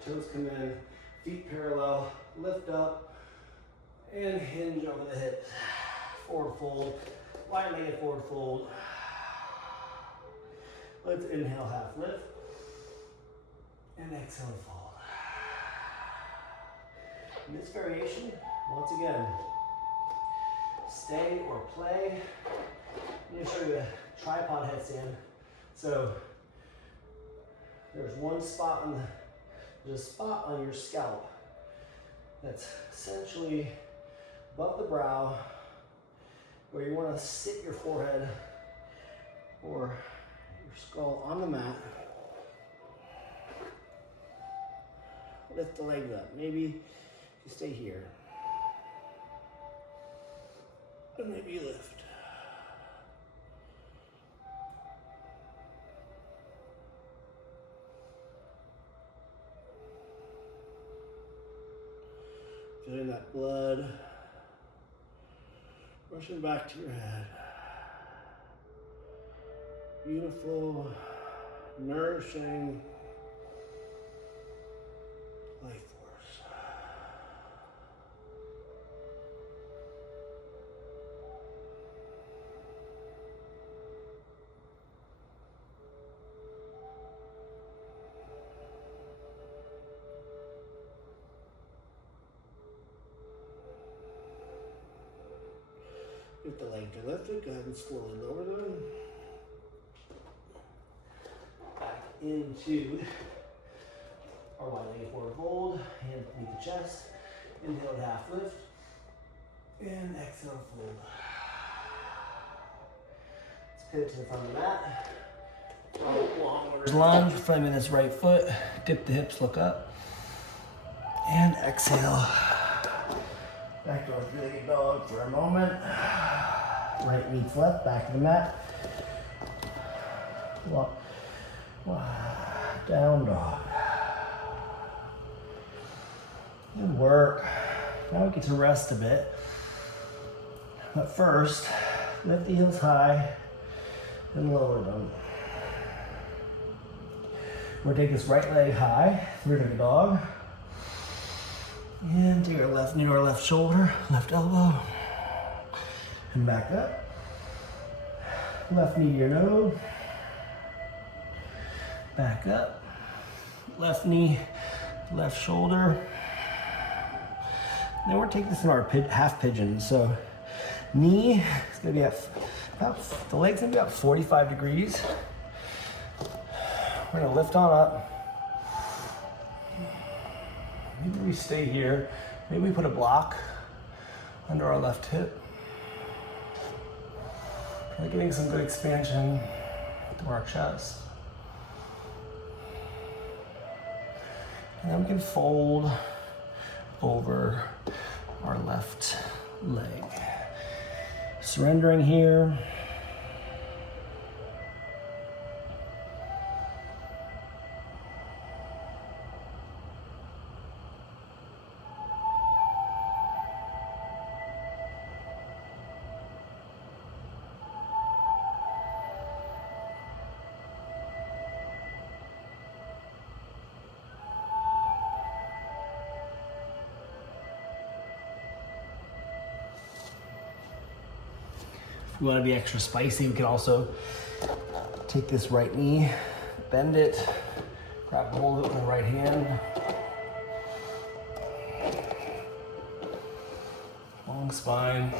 toes come in, feet parallel, lift up, and hinge over the hips. Forward fold, wide-legged forward fold. Let's inhale, half lift, and exhale, fold. In this variation, once again, stay or play. I'm going to show you a tripod headstand. So there's one spot there's a spot on your scalp that's essentially above the brow where you want to sit your forehead or your skull on the mat. Lift the legs up. Maybe you stay here. And maybe you lift. Feeling that blood rushing back to your head. Beautiful, nourishing life force. If the legs are lifted, go ahead and slowly lower them. Back into our wide-legged forward fold. Hands beneath the chest. Inhale, half lift. And exhale, fold. Let's pivot to the front of the mat. Lunge, framing this right foot. Dip the hips, look up. And exhale. Back to our three-legged dog for a moment. Right meets left, back to the mat. Walk. Down dog. Good work. Now we get to rest a bit. But first, lift the heels high and lower them. We'll take this right leg high, three-legged dog. And take our left knee to our left shoulder, left elbow, and back up. Left knee to your nose, back up. Left knee, left shoulder. Then we're taking this in our half pigeon. So knee is gonna be at the leg's gonna be about 45 degrees. We're gonna lift on up. Maybe we stay here. Maybe we put a block under our left hip. Really getting some good expansion through our chest. And then we can fold over our left leg. Surrendering here. If we want to be extra spicy, we can also take this right knee, bend it, grab hold of it with the right hand. Long spine.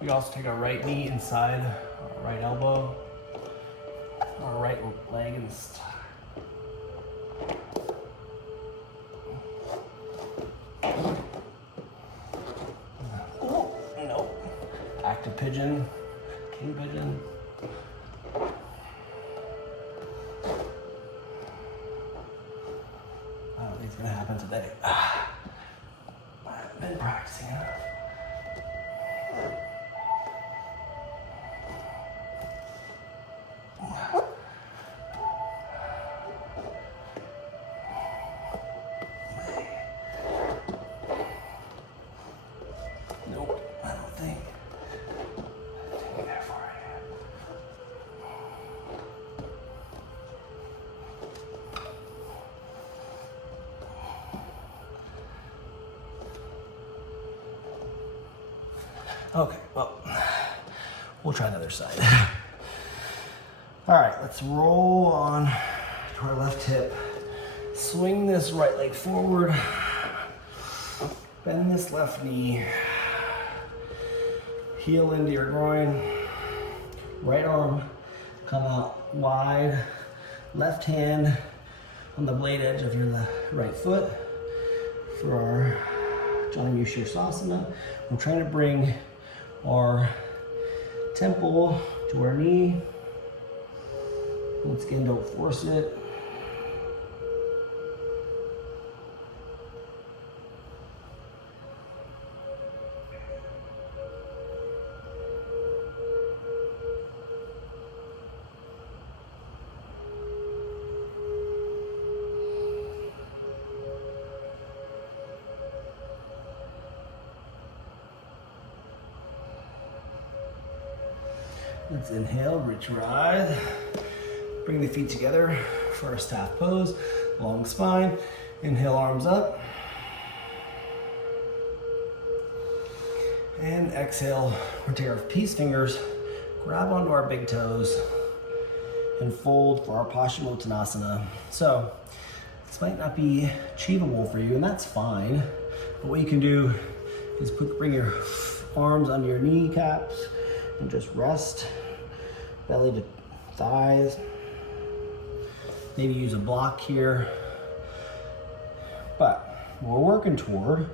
We also take our right knee inside our right elbow, our right leg and active pigeon, king pigeon. I don't think it's gonna happen today. I've been practicing it. Nope, I don't think. Okay, well, we'll try the other side. All right, let's roll on to our left hip. Swing this right leg forward. Bend this left knee. Heel into your groin. Right arm come out wide. Left hand on the blade edge of your right foot for our Janu Shirsasana. We're trying to bring our temple to our knee. Once again, don't force it. Let's inhale, reach rise. Bring the feet together for a staff pose, long spine. Inhale, arms up. And exhale, we'll take our peace fingers, grab onto our big toes, and fold for our Paschimottanasana. So, this might not be achievable for you, and that's fine. But what you can do is bring your arms under your kneecaps and just rest, belly to thighs. Maybe use a block here. But what we're working toward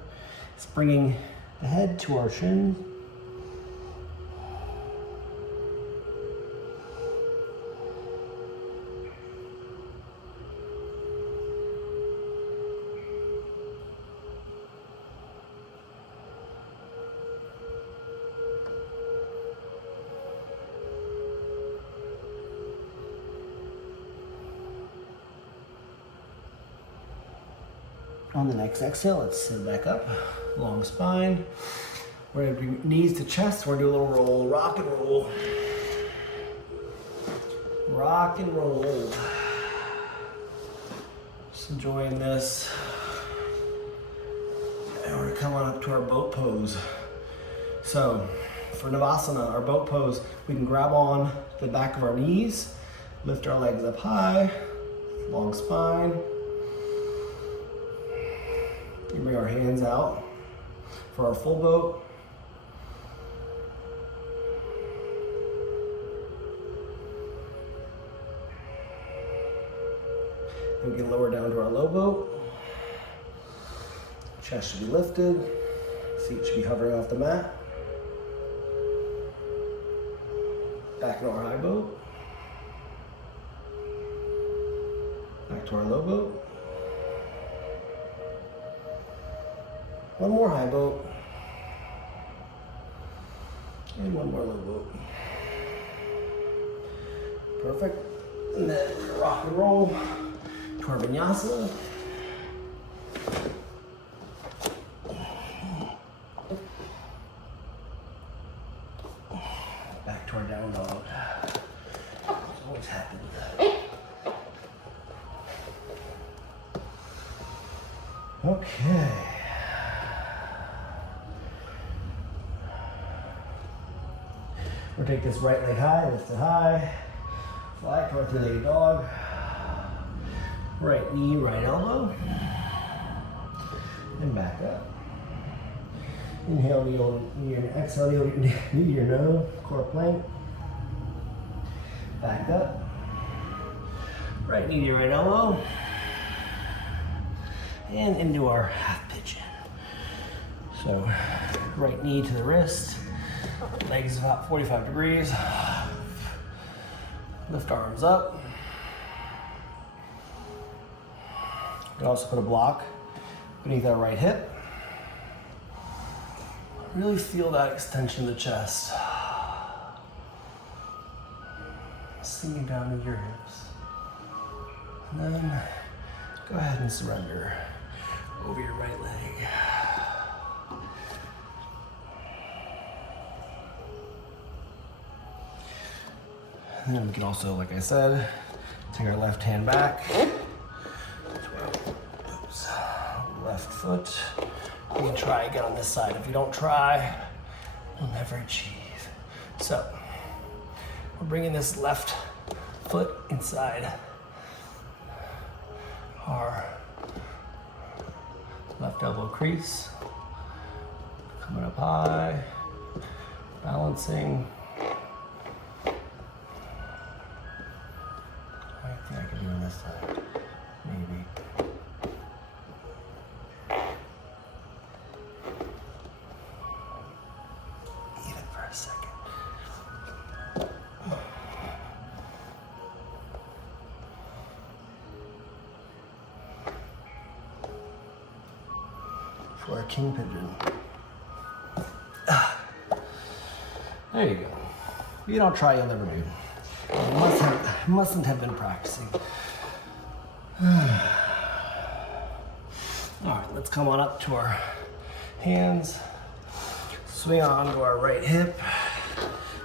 is bringing the head to our shins. On the next exhale, let's sit back up, long spine. We're gonna bring knees to chest. We're gonna do a little roll, rock and roll. Rock and roll. Just enjoying this. And we're gonna come on up to our boat pose. So for Navasana, our boat pose, we can grab on the back of our knees, lift our legs up high, long spine. We bring our hands out for our full boat. Then we can lower down to our low boat. Chest should be lifted. Feet should be hovering off the mat. Back to our high boat. Back to our low boat. One more high boat. And one more low boat. Perfect. And then rock and roll to our Vinyasa. Back to our down dog. This always happens. Okay. We'll take this right leg high, lift it high, fly toward three-legged dog. Right knee, right elbow, and back up. Inhale, knee your exhale, knee to your nose, core plank. Back up. Right knee to your right elbow, and into our half pigeon. So, right knee to the wrist. Legs about 45 degrees. Lift arms up. You can also put a block beneath our right hip. Really feel that extension of the chest. Sinking down into your hips. And then go ahead and surrender over your right leg. And then we can also, like I said, take our left hand back to our left foot. We can try again on this side. If you don't try, we'll never achieve. So, we're bringing this left foot inside our left elbow crease, coming up high, balancing. I think I can do it this side, maybe. Even for a second. For a king pigeon. There you go. If you don't try, you'll never do. You mustn't have been practicing. All right, let's come on up to our hands. Swing on to our right hip.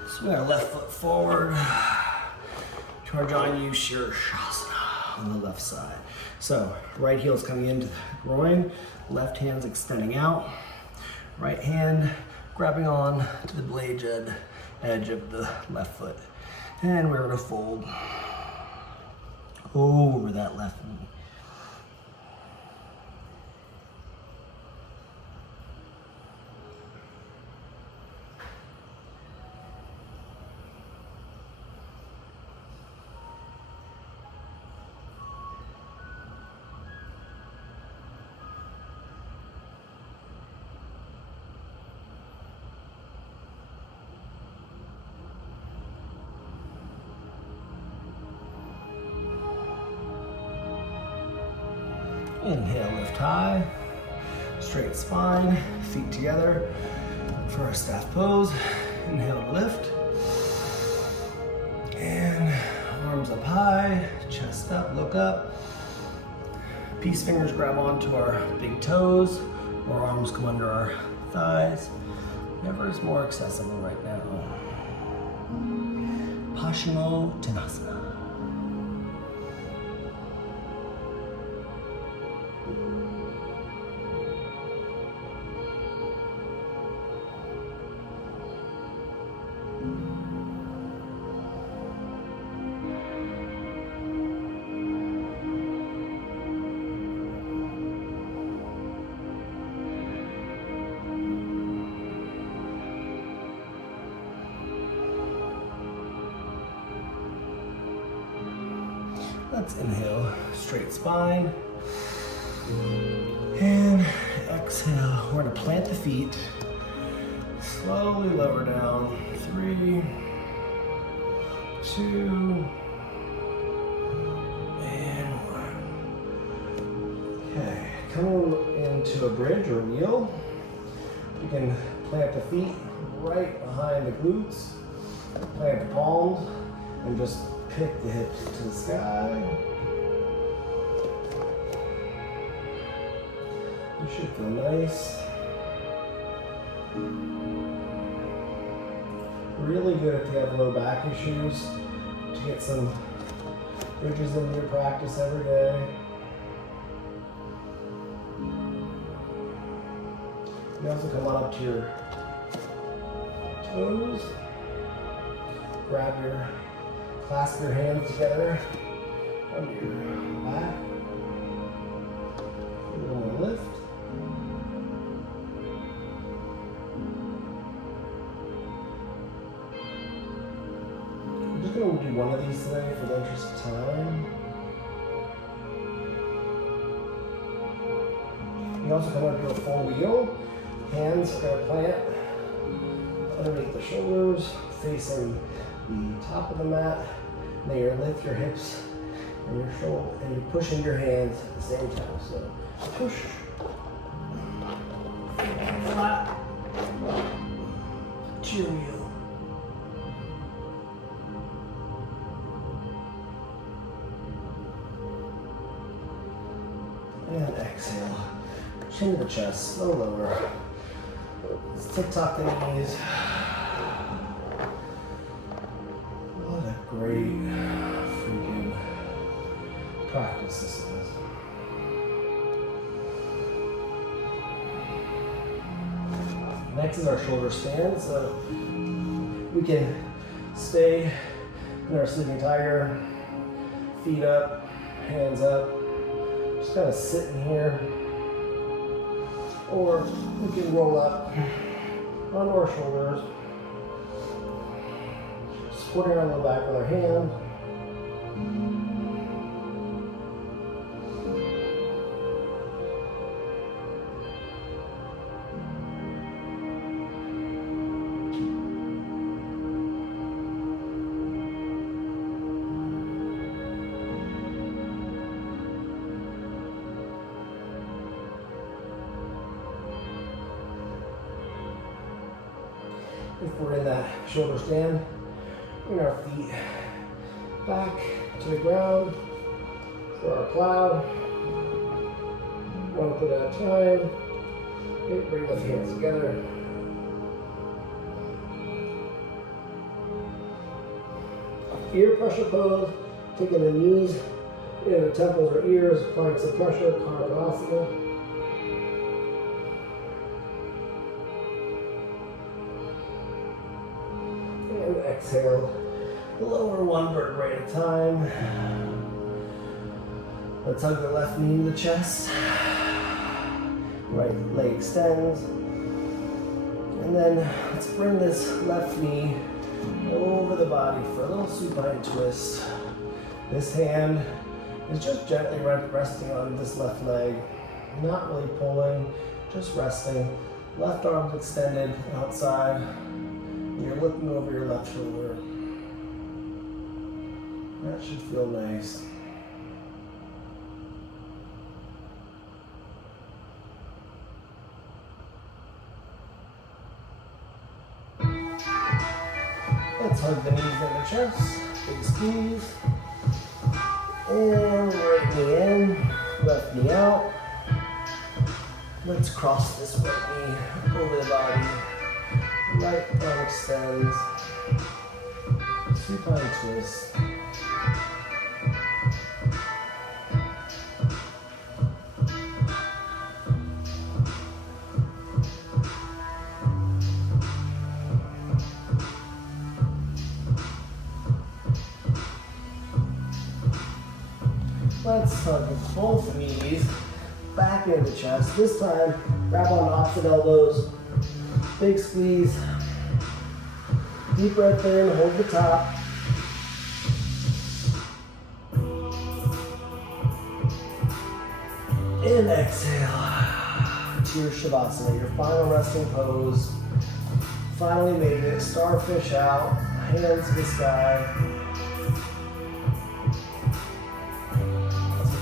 Swing our left foot forward to our Janu Shirshasana on the left side. So right heel's coming into the groin, left hand's extending out, right hand grabbing on to the blade edge of the left foot. And we're gonna fold over that left knee. Inhale, lift high, straight spine, feet together for our staff pose. Inhale to lift. And arms up high, chest up, look up. Peace fingers grab onto our big toes, or arms come under our thighs. Whatever is more accessible right now. Paschimottanasana. Let's inhale, straight spine. And exhale, we're gonna plant the feet. Slowly lower down. 3, 2, and 1. Okay, coming into a bridge or wheel. You can plant the feet right behind the glutes. Plant the palms and just pick the hips to the sky. You should feel nice. Really good if you have low back issues to get some bridges into your practice every day. You also come on up to your toes. Clasp your hands together under your lap. You're going to lift. I'm just going to do one of these today for the interest of time. You also come up to a full wheel. Hands are going to plant underneath the shoulders, facing the top of the mat. Now you lift your hips and your shoulder, and you push in your hands at the same time. So push, flat, to your wheel. And exhale, chin to the chest, slow lower. Let's tick-tock the knees. What a great freaking practice this is. Next is our shoulder stand. So we can stay in our sleeping tiger, feet up, hands up, just kind of sit in here. Or we can roll up onto our shoulders, supporting our low back with our hand. If we're in that shoulder stand, bring our feet back to the ground for our plow. One foot at a time. Bring those hands together. Ear pressure pose, taking the knees in the temples or ears, applying some pressure, Karnasana. And exhale, lower one vertebrae at a time. Let's hug the left knee to the chest. Right leg extends. And then let's bring this left knee over the body for a little supine twist. This hand is just gently resting on this left leg. Not really pulling, just resting. Left arm's extended outside. You're looking over your left shoulder. That should feel nice. Let's hug the knees and the chest. Big squeeze. And right knee in, left knee out. Let's cross this right knee over the body. Right arm extends. Supine twist. Let's hug both knees back into the chest. This time, grab on opposite elbows. Big squeeze. Deep breath in, hold the top. And exhale to your Shavasana, your final resting pose. Finally made it. Starfish out, hands to the sky.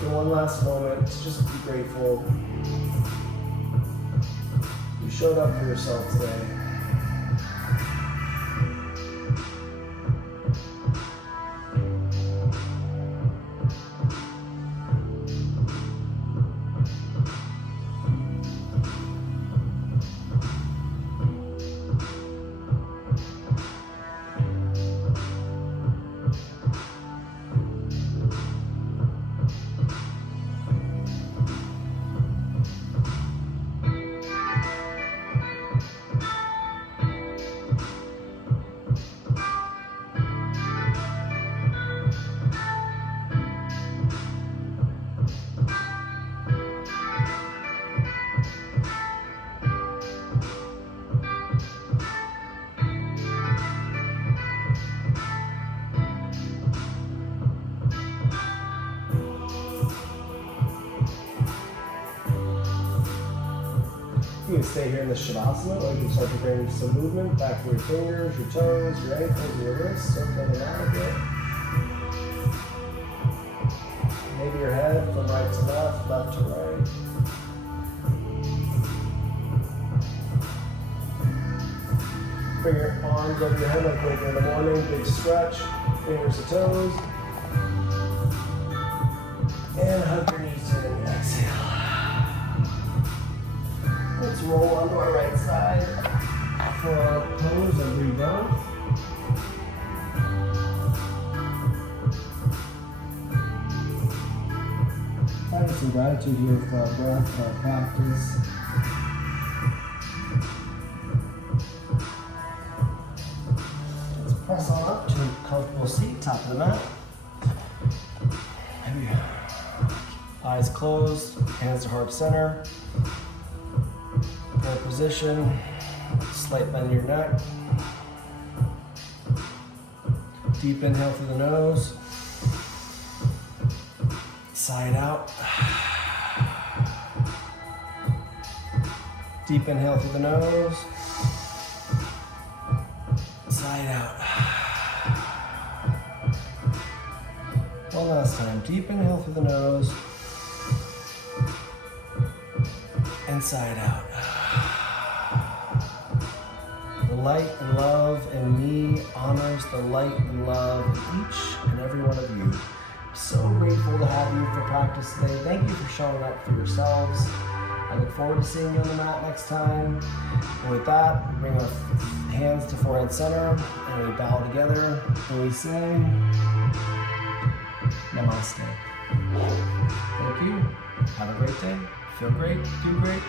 One last moment to just be grateful. You showed up for yourself today. You can stay here in the Shavasana, or you can start to bring some movement back to your fingers, your toes, your ankles, your wrists, circle them out a bit. Maybe your head from right to left, left to right. Bring your arms over your head like waking in the morning, big stretch, fingers to toes. And hug your knees in, exhale. Let's roll onto our right side for our pose and rebirth. Find some gratitude here for our breath, our practice. comfortable seat, top of the mat. Eyes closed, hands to heart center. Prayer position, slight bend in your neck. Deep inhale through the nose. Side out. Deep inhale through the nose. Side out. One last time. Deep inhale through the nose. And side out. The light and love in me honors the light and love in each and every one of you. So grateful to have you for practice today. Thank you for showing up for yourselves. I look forward to seeing you on the mat next time. And with that, we bring our hands to forehead center and we bow together and we say, Namaste. Thank you. Have a great day. Feel great. Do great.